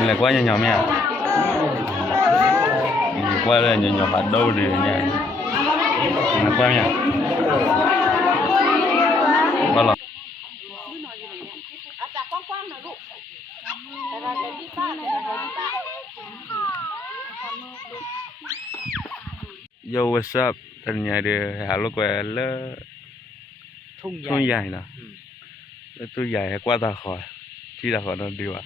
là quá nhỏ nhỏ mẹ qua là nhỏ nhỏ bắt đâu rồi nha là qua mẹ bao lâu Yo what's up tên nhà đưa hạ lúc về là thôn dài nè tôi dài qua ta khỏi chỉ là khỏi nó đi vào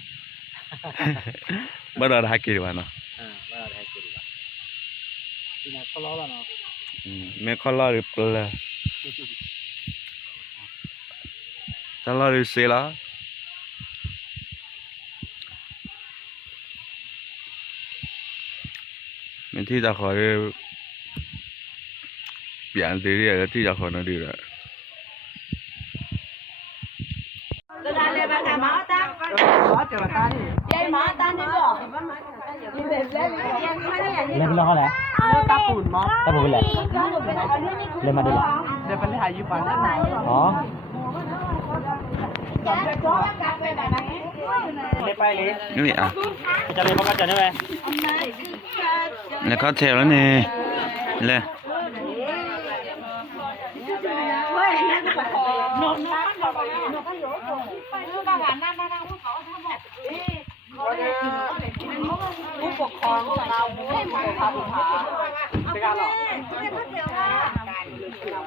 bắt đầu hai kỳ vào nó mẹ khó lo được là ta lo được xe lá mình thi ra khỏi biển thì đi thi ra khỏi nó đi rồi lên lo lẹ ta bùn lẹ lên mà đi lẹ để phải lấy hai dư phần đó cái gì à cho lên bao chân đấy này có theo đó nè lên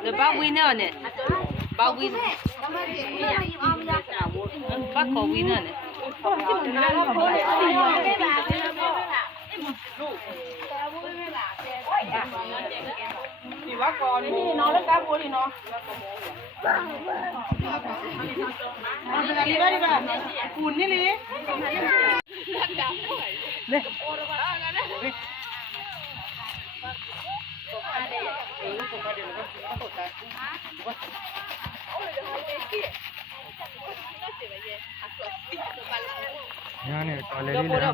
Được bao winner nè, bao win, bác có winner nè. Thì bác còn đi nó lấy cá mua đi nó. Đi ba, cùn đi đi. Đây. nha này còn lấy đi nữa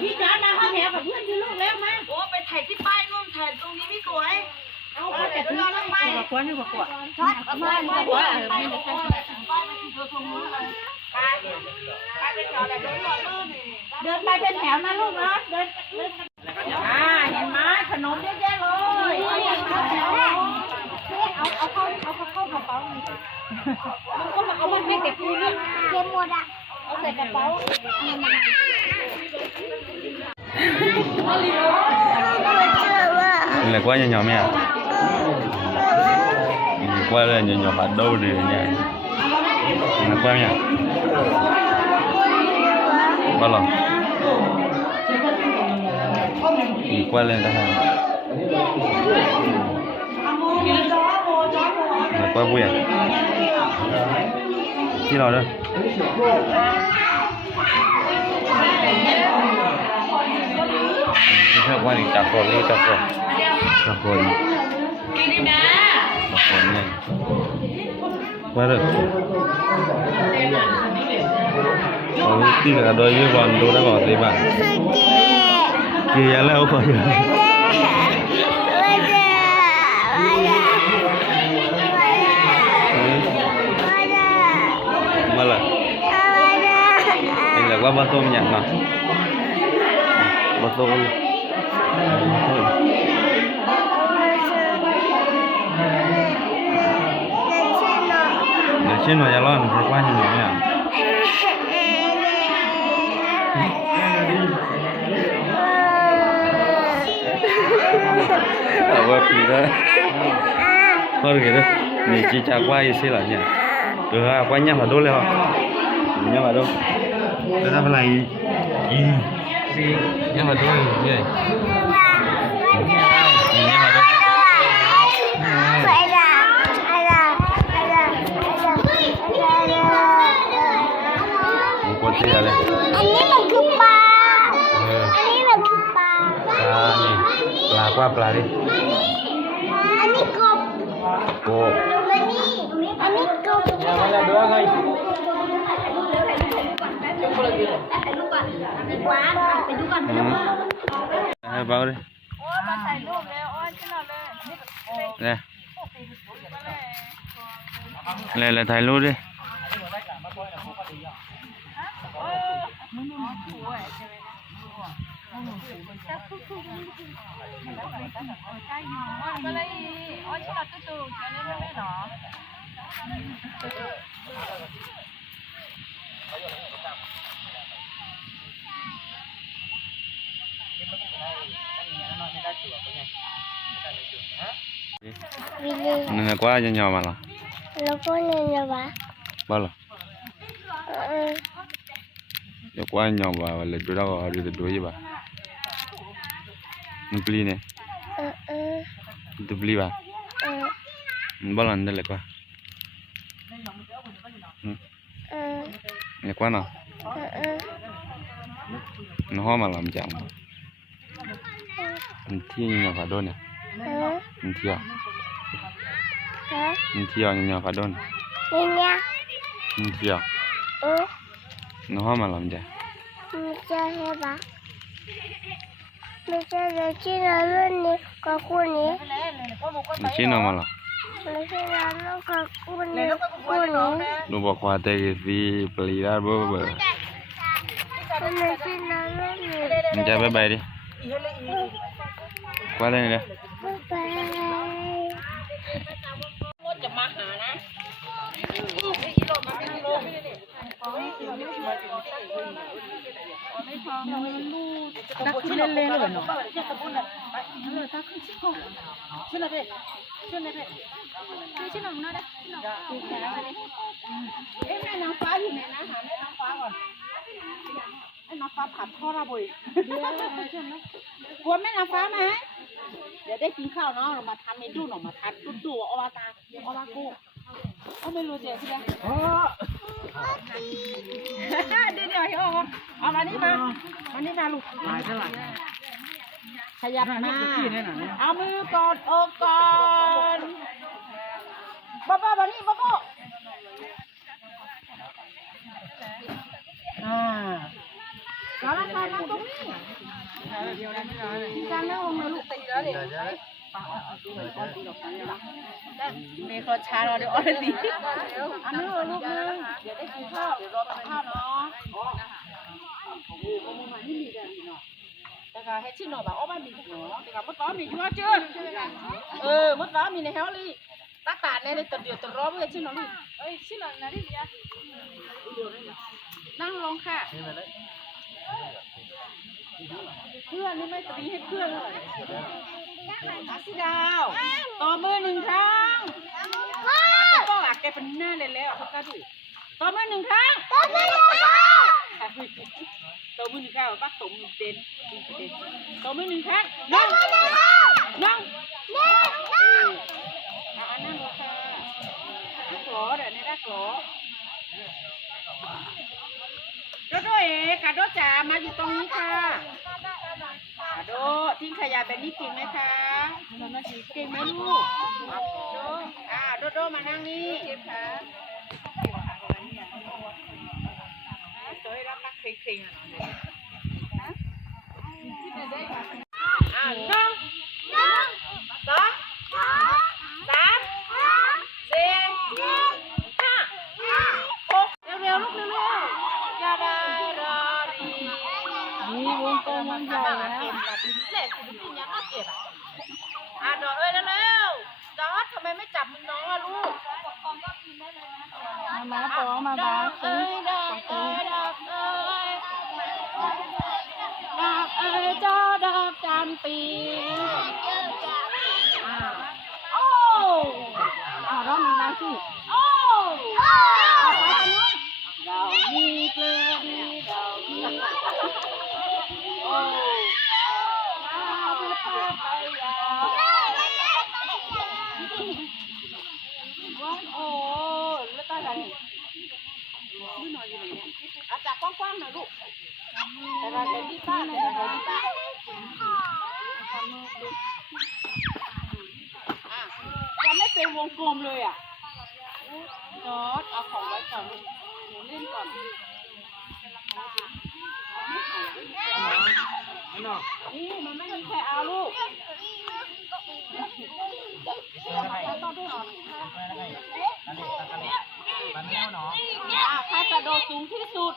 พี่จ๋ามาข้าวแถวกับเพื่อนที่ลูกแล้วมา โอ้ไปถ่ายที่ป้ายนู่นถ่ายตรงนี้ไม่สวย เอาแต่ที่เราต้องไปกวนนี่กวน เดินไปเป็นแถวนะลูกนะเดินเห็นไหมขนมเยอะแยะเลยเอาเข้ากระเป๋ามันก็มันไม่เก็บปูเนี่ยเก็บหมดอ่ะเอาใส่กระเป๋าlà quá nhỏ nhỏ mẹ qua là nhỏ nhỏ bắt đâu rồi nha là qua mẹ bao lâu qua lên ta hàng là qua vui à khi nào đây cái qua thì chặt rồi đi chặt rồi nha qua được tí là đôi với còn đôi đã bỏ gì bạn kia là không phải mà là anh là qua bao tôm nhặt mà bao tôm trên nó giờ lon phải qua nhiều nhỉ ở qua phía đó thôi kìa đó mình chỉ trả qua gì xí là nhỉ được à qua nhau là đâu lên không nhau là đâu người ta phải là gì nhau là đâu như vậy nhau là đâu นี่อะไร อันนี้มันคือปลา เออ อันนี้มันคือปลา ปลานี่ปลากว่าปลาดิ อันนี้กบ โอ้ อันนี้กบ Ya malah dua kali. อืมให้เบาดิเนี่ยเลยถ่ายรูปดินึกว่าจะยอมมาหรอ แล้วก็เนี่ยนะวะ บ้าหรอเดี๋ยวกว่าย่อมว่าเลยดูแล้วก็ดูดูยี่บ้ามันปลีเนี่ยดูปลีบ้าบ้าหลังเด็กกว่าเนี่ยกว่าเนาะน้องมาลำจังมันที่ย่อฟ้าโดนเนี่ยมันเที่ยวมันเที่ยวย่อฟ้าโดน นี่เนี่ย มันเที่ยวน้องมาลำจัง ไม่ใช่ปะไม่ใช่เลยที่เราเล่นนี่กับคู่นี้ มันชี้น้องมาหรอ ไม่ใช่เราเล่นกับคู่นี้คู่นี้ ดูบอกว่าแต่กี่ปีปลีได้บ่บ่ ไม่ใช่เราเล่นนี่ มันจะไปดิกว่าได้เนี่ย ไป นักขึ้นเล่นๆเลยเนาะ แม่นางฟ้าอยู่ไหนนะหาแม่นางฟ้าก่อนไอ้นางฟ้าผัดทอดระบุยกลัวแม่นางฟ้าไหมเดี๋ยวได้กินข้าวเนาะเรามาทำเมนูหน่อมาทัดตุ้ตัวอวตารอวากูเอาไม่รู้เจ๊พี่เดียวเดี๋ยวเอามานี่มาลูกขยับมาเอามือกอดอกก่อนบ้าแบบนี้บ้าแล้วเราทำตรงนี้การนั่งลงมาลูกตีแล้วดิมีคนช้าเราเดี๋ยวออเดอร์ดีอันนี้ลูกนึงเดี๋ยวได้กินข้าวเดี๋ยวรอกินข้าวเนาะแต่ก็ให้ชื่อหน่อแบบอ้อบ้านมีเนาะแต่ก็มดต้อมีอยู่ว่าเชื่อมดต้อมีในเฮลลี่ตักตาในตัวเดียวตัวรอเพื่อชื่อหน่อลี่ชื่อหน่อนะดินั่งลงค่ะเพื่อนนี่ไม่ตีให้เพื่อนเลยอาซิดาวต่อมือหนึ่งครั้งก็หลักแกเป็นหน้าเลยแล้วทุกท่านด้วยต่อมือหนึ่งครั้งต่อมือหนึ่งครั้งปักตมเด่นต่อมือหนึ่งครั้งนั่งอันนั้นเลยค่ะนั่งหลอเดี๋ยวนี้ได้หลอด้วยกาโดจ๋ามาอยู่ตรงนี้ค่ะกาโดทิ้งขยะแบบนี้เก่งไหมคะเก่งไหมลูกโดมานั่งนี่ค่ะโดยรับนักเคร่งน้อง2 3 4 5 6เร็วๆลูกเร็วๆอย่าได้รอรีนี่วงกลมมันใหญ่แล้วเก็บแบบนี้แหละศิลปินยังก็เก็บดอกเอ้ยเร็วๆดอททำไมไม่จับมือน้องลูกมาปองมาบ้าดอกเอ้ยจอดอกจำปีร้องดังๆสิเรามีเกลือดีเรามีไปยาวแล้วตาไหนนี่นอนอยู่ไหนเนี่ยจับกว้าง แต่เราเป็นที่ป้าแต่เราเป็นที่ป้ายังไม่เป็นวงกลมเลยอ่ะจอดเอาของไว้ก่อนหนูเล่นก่อนนี่มันไม่มีใครเอาลูกใครกระโดดสูงที่สุด